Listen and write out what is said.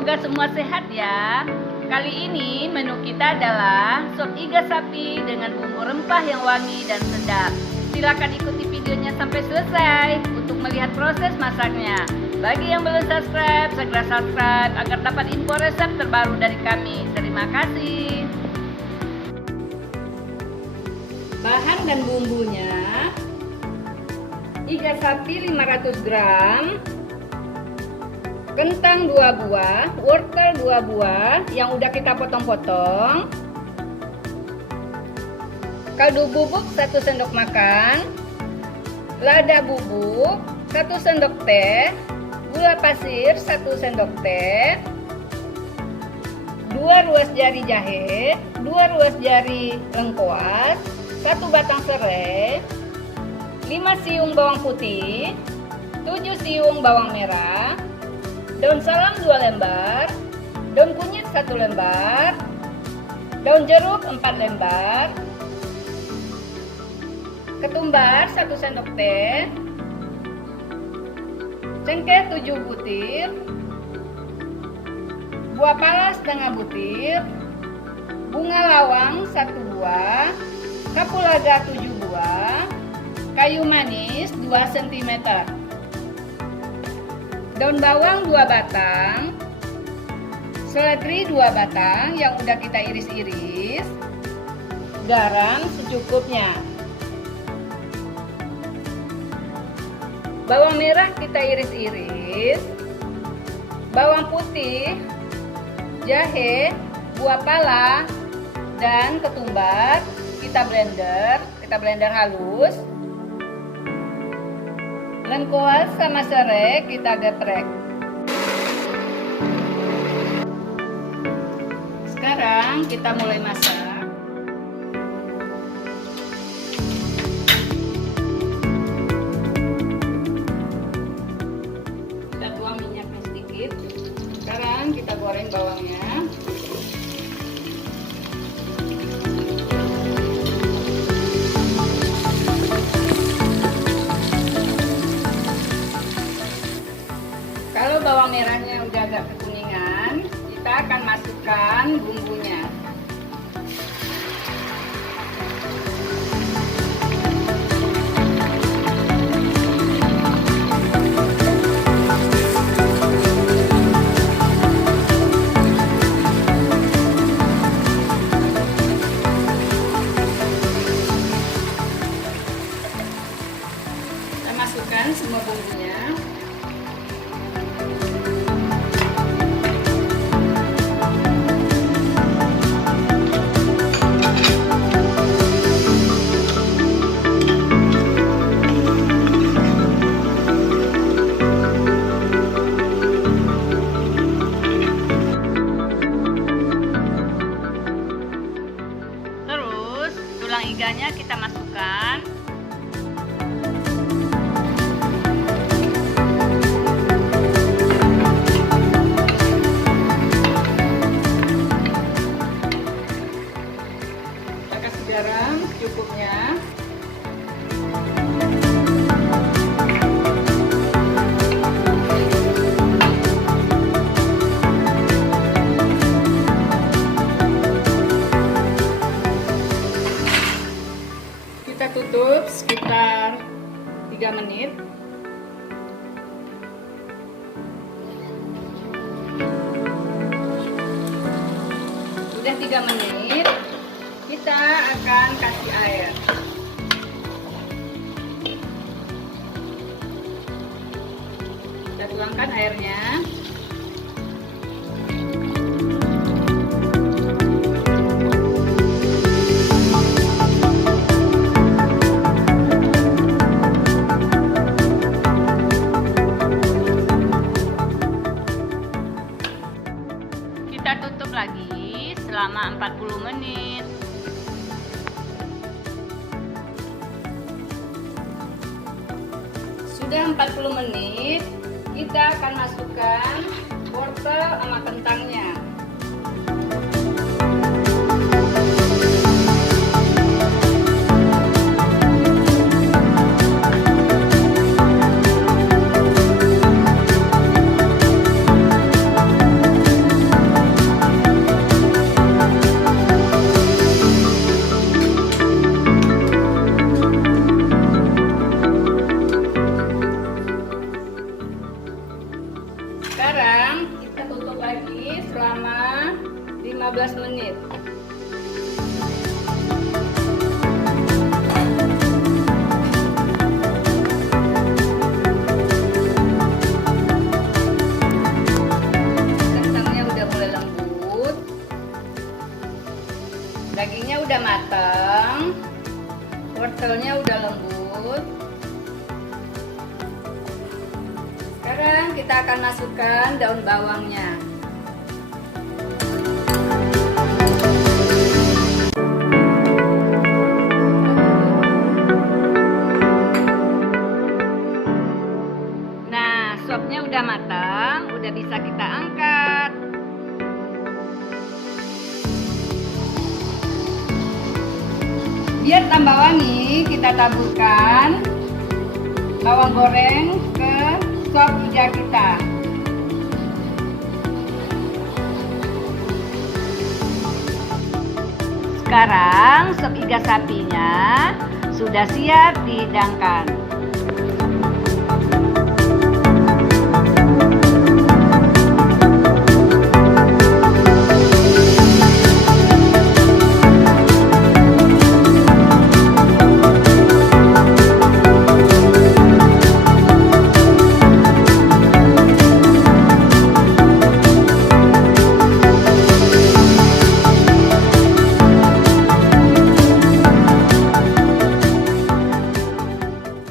Semoga semua sehat ya. Kali ini menu kita adalah sop iga sapi dengan bumbu rempah yang wangi dan sedap. Silakan ikuti videonya sampai selesai untuk melihat proses masaknya. Bagi yang belum subscribe, segera subscribe agar dapat info resep terbaru dari kami. Terima kasih. Bahan dan bumbunya: iga sapi 500 gram, kentang 2 buah, wortel 2 buah yang udah kita potong-potong, kaldu bubuk 1 sendok makan, lada bubuk 1 sendok teh, gula pasir 1 sendok teh, 2 ruas jari jahe, 2 ruas jari lengkuas, 1 batang serai, 5 siung bawang putih, 7 siung bawang merah, daun salam 2 lembar, daun kunyit 1 lembar, daun jeruk 4 lembar, ketumbar 1 sendok teh, cengkeh 7 butir, buah pala setengah butir, bunga lawang 1 buah, kapulaga 7 buah, kayu manis 2 cm, daun bawang 2 batang, seledri 2 batang yang udah kita iris-iris, garam secukupnya, bawang merah kita iris-iris, bawang putih, jahe, buah pala, dan ketumbar kita blender halus. Lengkuas sama serai kita geprek. Sekarang kita mulai masak. Kita tuang minyaknya sedikit. Sekarang kita goreng bawangnya. Kalau bawang merahnya udah agak kekuningan, kita akan masukkan bumbunya. Kita masukkan semua bumbunya. Tulang iganya kita masukkan. Kita kasih garam secukupnya. Kita tutup sekitar 3 menit. Sudah 3 menit, kita akan kasih air. Kita tuangkan airnya. Kita tutup lagi selama 40 menit. Sudah 40 menit, kita akan masukkan wortel sama kentangnya. Wortelnya udah lembut. Sekarang kita akan masukkan daun bawangnya. Nah, sopnya udah matang, udah bisa kita angkat. Biar tambah wangi, kita taburkan bawang goreng ke sop iga kita. Sekarang sop iga sapinya sudah siap dihidangkan.